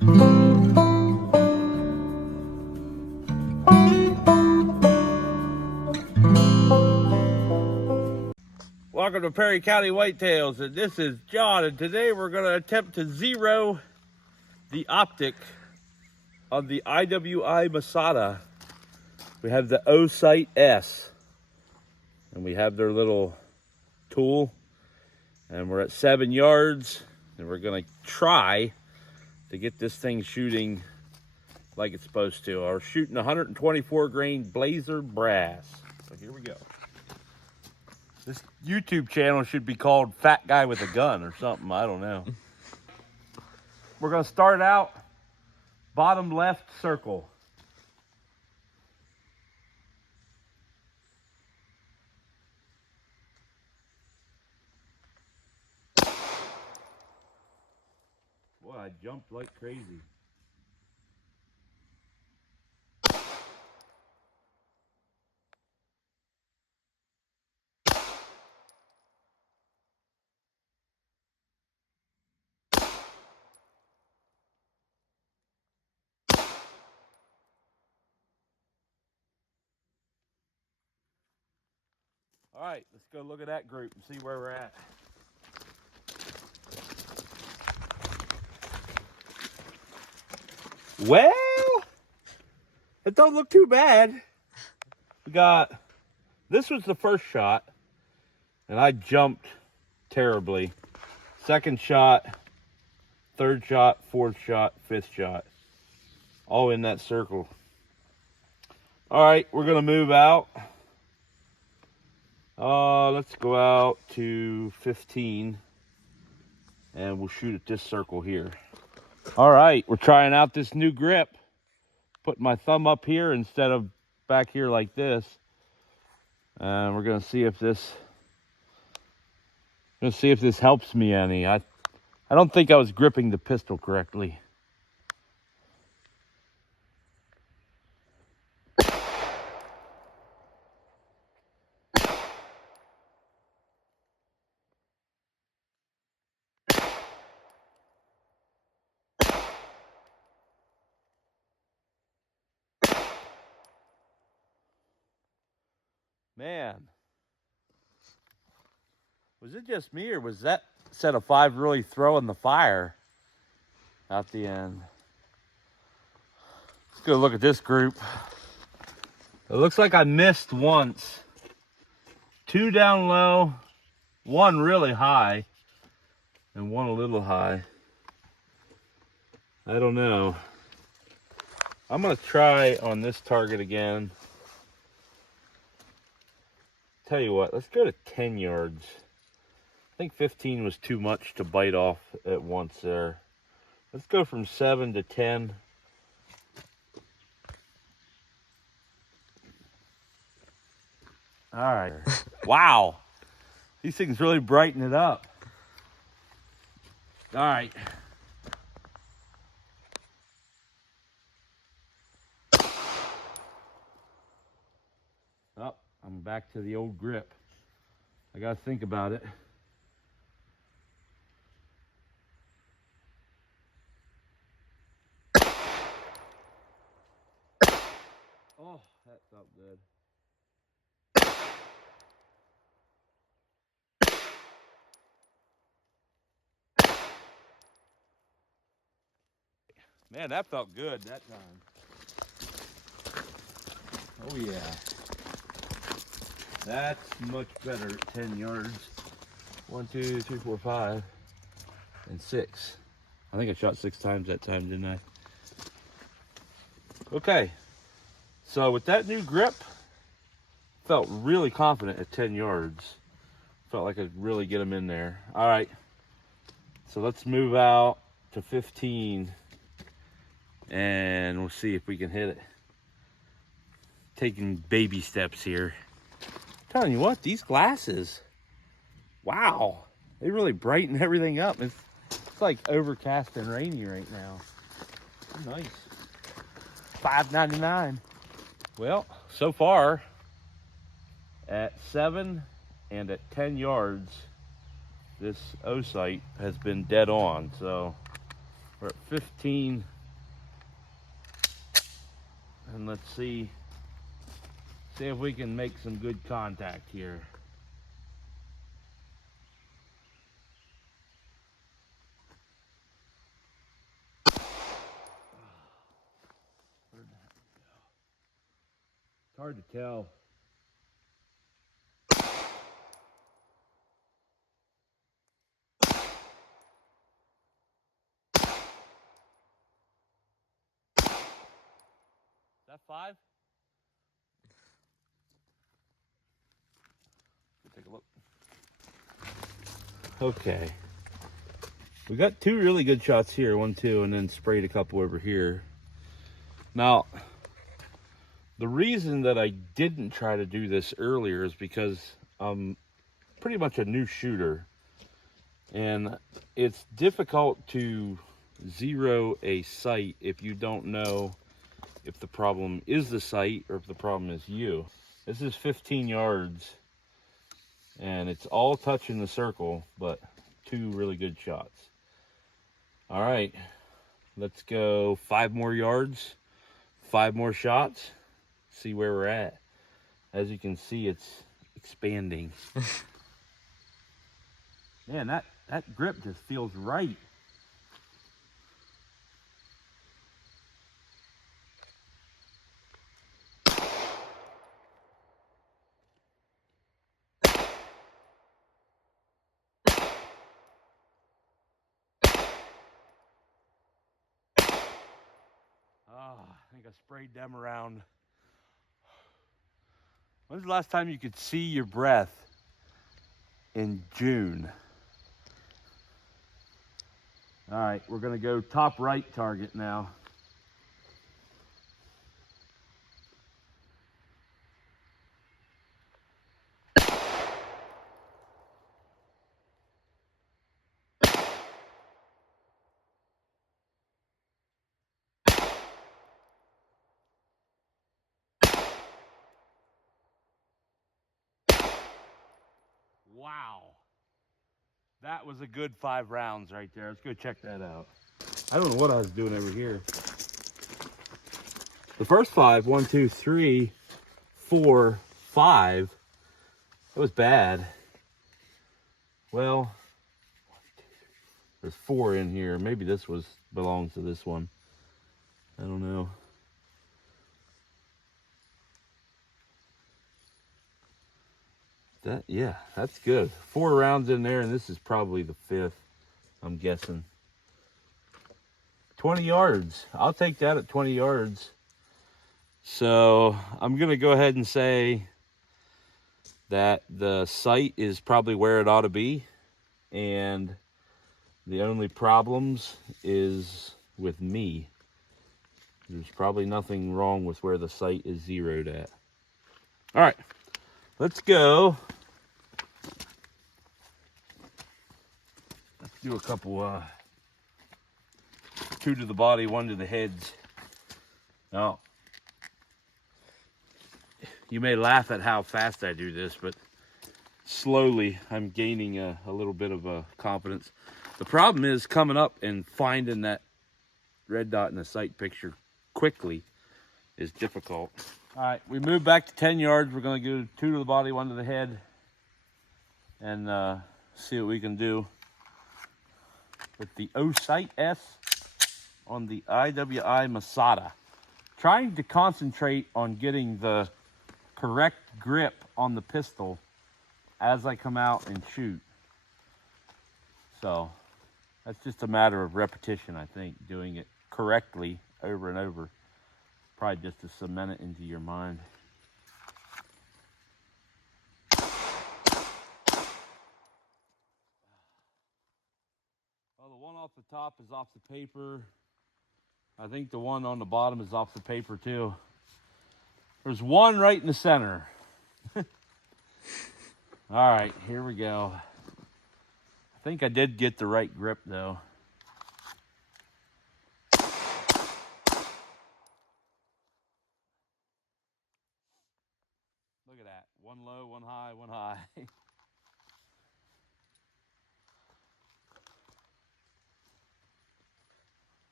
Welcome to Perry County Whitetails, and this is John, and today we're going to attempt to zero the optic on the IWI Masada. We have the Osight S, and we have their little tool, and we're at 7 yards, and we're going to try to get this thing shooting like it's supposed to. We're shooting 124 grain Blazer brass. So here we go. This YouTube channel should be called Fat Guy with a Gun or something. I don't know. We're going to start out bottom left circle. Boy, I jumped like crazy. All right, let's go look at that group and see where we're at. Well, it don't look too bad. We got, this was the first shot, and I jumped terribly. Second shot, third shot, fourth shot, fifth shot, all in that circle. All right, we're gonna move out. Let's go out to 15, and we'll shoot at this circle here. All right, we're trying out this new grip. Putting my thumb up here instead of back here like this. And we're gonna see if this helps me any. I don't think I was gripping the pistol correctly. Man, was it just me, or was that set of 5 really throwing the fire at the end? Let's go look at this group. It looks like I missed once. 2 down low, 1 really high, and 1 a little high. I don't know. I'm gonna try on this target again. Tell you what, let's go to 10 yards. I think 15 was too much to bite off at once there. Let's go from 7 to 10. All right. Wow. These things really brighten it up. All right. Oh, I'm back to the old grip. I gotta think about it. Oh, that felt good. Man, that felt good that time. Oh yeah. That's much better at 10 yards. 1, 2, 3, 4, 5, and 6. I think I shot 6 times that time, didn't I? Okay. So with that new grip, felt really confident at 10 yards. Felt like I could really get them in there. All right. So let's move out to 15, and we'll see if we can hit it. Taking baby steps here. Telling you what, these glasses, wow, they really brighten everything up. It's like overcast and rainy right now. Nice. $5.99. Well, so far at 7 and at 10 yards, this Osight has been dead on. So We're at 15. And let's see if we can make some good contact here. Where'd that go? It's hard to tell. Is that 5? Take a look. Okay. We got 2 really good shots here, 1, 2, and then sprayed a couple over here. Now, the reason that I didn't try to do this earlier is because I'm pretty much a new shooter. And it's difficult to zero a sight if you don't know if the problem is the sight or if the problem is you. This is 15 yards and it's all touching the circle, but 2 really good shots. All right, let's go 5 more yards, 5 more shots, see where we're at. As you can see, it's expanding. Man, that grip just feels right. I think I sprayed them around. When's the last time you could see your breath in June? All right, we're gonna go top right target now. Wow. That was a good 5 rounds right there. Let's go check that out. I don't know what I was doing over here. The first 5, 1, 2, 3, 4, 5, it was bad. Well, there's 4 in here. Maybe this belongs to this one. I don't know. Yeah, that's good. 4 rounds in there, and this is probably the 5th, I'm guessing. 20 yards. I'll take that at 20 yards. So I'm going to go ahead and say that the sight is probably where it ought to be. And the only problems is with me. There's probably nothing wrong with where the sight is zeroed at. All right, let's go. Let's do a couple, 2 to the body, 1 to the heads. Now, you may laugh at how fast I do this, but slowly I'm gaining a little bit of confidence. The problem is coming up and finding that red dot in the sight picture quickly is difficult. All right, we moved back to 10 yards. We're going to go 2 to the body, 1 to the head, and see what we can do with the Osight S on the IWI Masada. Trying to concentrate on getting the correct grip on the pistol as I come out and shoot. So that's just a matter of repetition, I think, doing it correctly over and over. Probably just to cement it into your mind. Well, the one off the top is off the paper. I think the one on the bottom is off the paper too. There's one right in the center. All right, here we go. I think I did get the right grip though. Look at that. 1 low, 1 high, 1 high.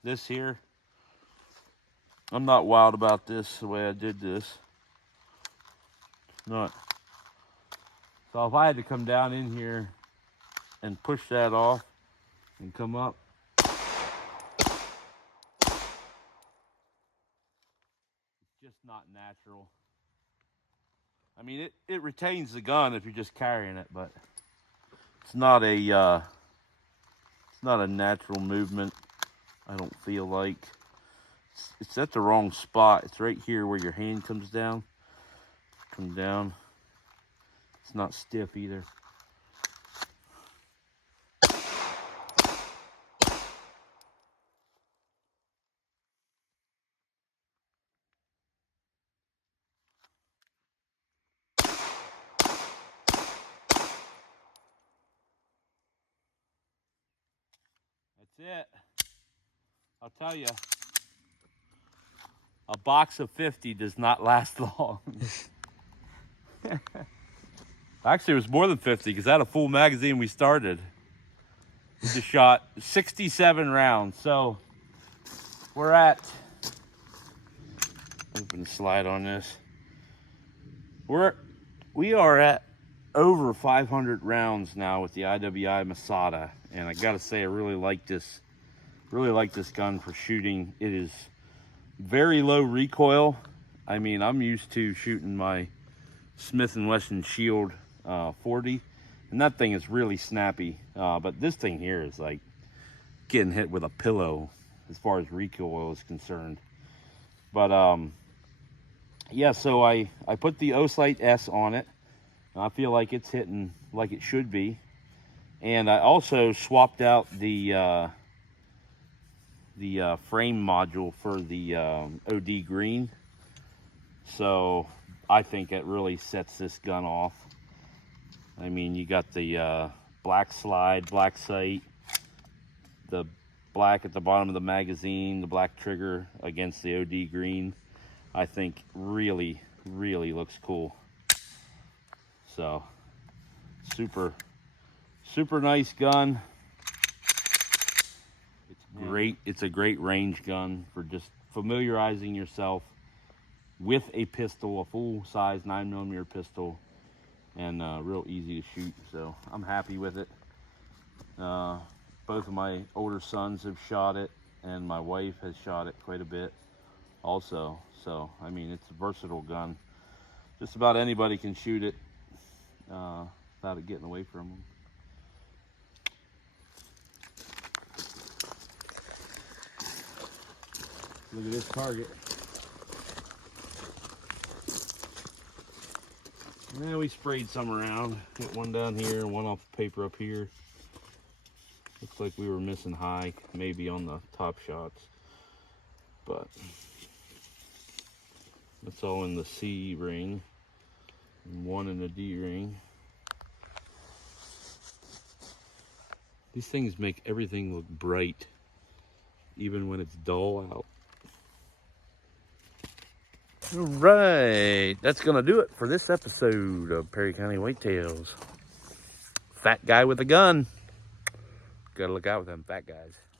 this here, I'm not wild about this the way I did this. Not. So if I had to come down in here and push that off and come up, it's just not natural. I mean, it retains the gun if you're just carrying it, but it's not a natural movement. I don't feel like it's at the wrong spot. It's right here where your hand comes down. Come down. It's not stiff either. That's it. I'll tell you, a box of 50 does not last long. Actually, it was more than 50 because I had a full magazine we started. We just shot 67 rounds. So we're at, open the slide on this. We are at over 500 rounds now with the IWI Masada, and I gotta say I really like this gun for shooting. It is very low recoil. I mean, I'm used to shooting my Smith & Wesson Shield 40, and that thing is really snappy, but this thing here is like getting hit with a pillow as far as recoil is concerned. But yeah, so I put the Osight S on it. I feel like it's hitting like it should be. And I also swapped out the frame module for the OD green. So I think it really sets this gun off. I mean, you got the black slide, black sight, the black at the bottom of the magazine, the black trigger against the OD green. I think really, really looks cool. So, super nice gun. It's great. It's a great range gun for just familiarizing yourself with a pistol, a full-size 9mm pistol, and real easy to shoot. So I'm happy with it. Both of my older sons have shot it, and my wife has shot it quite a bit also. So I mean, it's a versatile gun. Just about anybody can shoot it without it getting away from them. Look at this target. Now we sprayed some around. Hit one down here, one off the paper up here. Looks like we were missing high, maybe on the top shots. But that's all in the C ring and one in the D ring. These things make everything look bright, even when it's dull out. All right, that's gonna do it for this episode of Perry County Whitetails. Fat guy with a gun. Gotta look out with them fat guys.